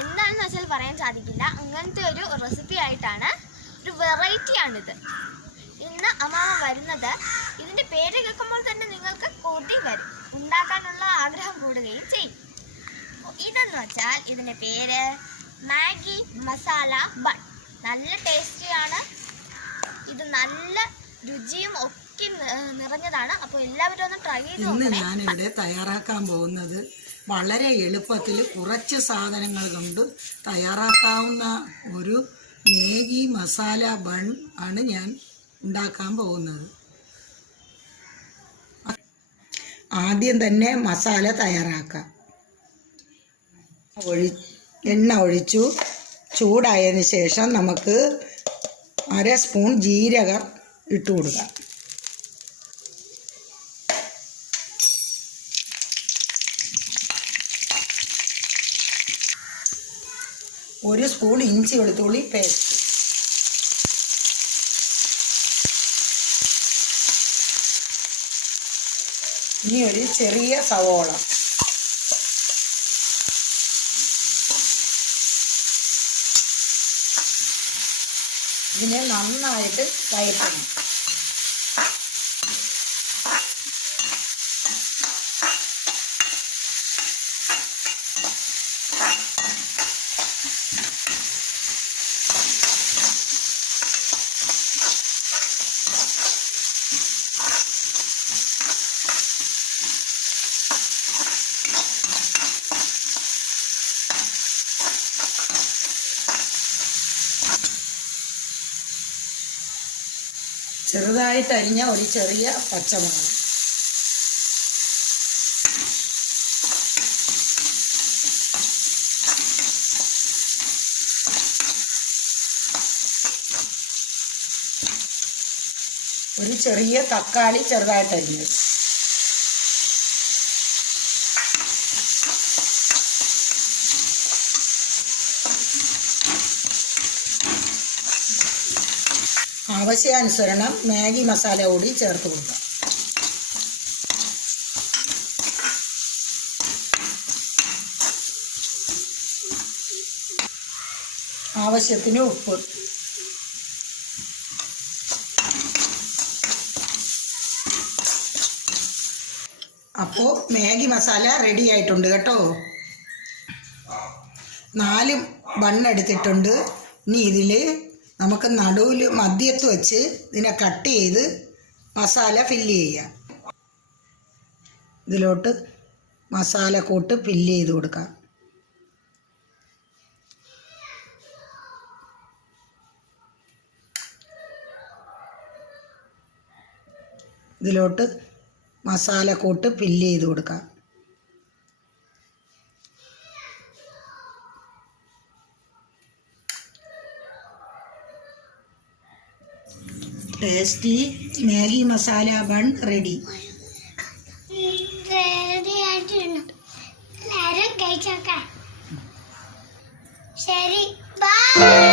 എന്താണെന്ന് വെച്ചാൽ പറയാൻ സാധിക്കില്ല. അങ്ങനത്തെ ഒരു റെസിപ്പി ആയിട്ടാണ്, ഒരു വെറൈറ്റിയാണിത്. ഇന്ന് അമ്മാമ വരുന്നത്. ഇതിൻ്റെ പേര് കേൾക്കുമ്പോൾ തന്നെ നിങ്ങൾക്ക് കൊതി വരും, ഉണ്ടാക്കാനുള്ള ആഗ്രഹം കൂടുകയും ചെയ്യും. ഇതെന്ന് വെച്ചാൽ ഇതിൻ്റെ പേര് മാഗി മസാല ബൺ. നല്ല ടേസ്റ്റിയാണ് ഇത്, നല്ല രുചിയും ഒക്കെ നിറഞ്ഞതാണ്. അപ്പോൾ എല്ലാവരും ഒന്ന് ട്രൈ ചെയ്ത് നോക്കണേ. ഇന്ന് ഞാനിവിടെ തയ്യാറാക്കാൻ പോകുന്നത് വളരെ എളുപ്പത്തിൽ കുറച്ച് സാധനങ്ങൾ കൊണ്ട് തയ്യാറാക്കാവുന്ന ഒരു മാഗി മസാല ബൺ ആണ് ഞാൻ ഉണ്ടാക്കാൻ പോകുന്നത്. ആദ്യം തന്നെ മസാല തയ്യാറാക്കാം. എണ്ണ ഒഴിച്ചു. ചൂടായതിന് ശേഷം നമുക്ക് 1/2 സ്പൂൺ ജീരകം ഇട്ട് കൊടുക്കാം. ഒരു സ്പൂൺ ഇഞ്ചി വെളുത്തുള്ളി പേസ്റ്റ്, ഇനി ഒരു ചെറിയ സവോള, ഇതിനെ നന്നായിട്ട് വഴറ്റണം. ചെറുതായിട്ട് അരിഞ്ഞ ഒരു ചെറിയ പച്ചമുളക്, ഒരു ചെറിയ തക്കാളി ചെറുതായിട്ട് അരിഞ്ഞത്, ആവശ്യാനുസരണം മാഗി മസാല കൂടി ചേർത്ത് കൊടുക്കാം. ആവശ്യത്തിന് ഉപ്പ്. അപ്പോൾ മാഗി മസാല റെഡി ആയിട്ടുണ്ട് കേട്ടോ. 4 ബണ്ണെടുത്തിട്ടുണ്ട്. ഇനി ഇതിൽ നമുക്ക് നടുവിൽ മധ്യത്ത് വെച്ച് ഇതിനെ കട്ട് ചെയ്ത് മസാല ഫില്ല് ചെയ്യാം. ഇതിലോട്ട് മസാല കൂട്ട് ഫില്ല് ചെയ്ത് കൊടുക്കാം. ഇതിലോട്ട് മസാല കൂട്ട് ഫില്ല് ചെയ്ത് കൊടുക്കാം. Tasty Maggi masala bun ready. എല്ലാവരും കഴിച്ചോക്കാം. ശരി, ബൈ.